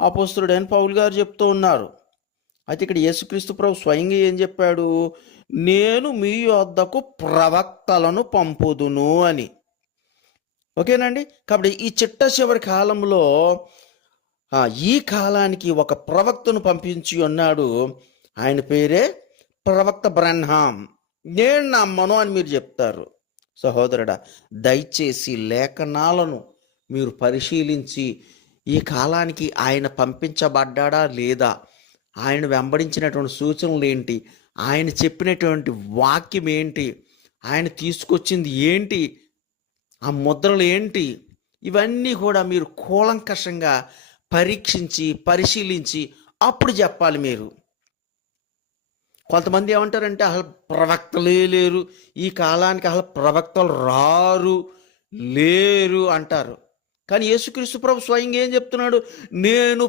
అపోస్తలుడైన పౌలు గారు చెప్తూ ఉన్నారు. అయితే ఇక్కడ యేసుక్రీస్తు ప్రభు స్వయంగా ఏం చెప్పాడు? నేను మీ యొద్దకు ప్రవక్తలను పంపుదును అని. ఓకేనండి. కాబట్టి ఈ చిట్ట చివరి కాలంలో ఈ కాలానికి ఒక ప్రవక్తను పంపించి ఉన్నాడు. ఆయన పేరే ప్రవక్త బ్రన్హాం. నేను నమ్మను అని మీరు చెప్తారు. సహోదరుడా, దయచేసి లేఖనాలను మీరు పరిశీలించి ఈ కాలానికి ఆయన పంపించబడ్డా లేదా, ఆయన వెంబడించినటువంటి సూచనలు ఏంటి, ఆయన చెప్పినటువంటి వాక్యం ఏంటి, ఆయన తీసుకొచ్చింది ఏంటి, ఆ ముద్రలు ఏంటి, ఇవన్నీ కూడా మీరు కూలంకషంగా పరీక్షించి పరిశీలించి అప్పుడు చెప్పాలి. మీరు కొంతమంది ఏమంటారంటే అసలు ప్రవక్తలే లేరు, ఈ కాలానికి అసలు ప్రవక్తలు లేరు అంటారు. కానీ యేసుక్రీస్తు ప్రభు స్వయంగా ఏం చెప్తున్నాడు? నేను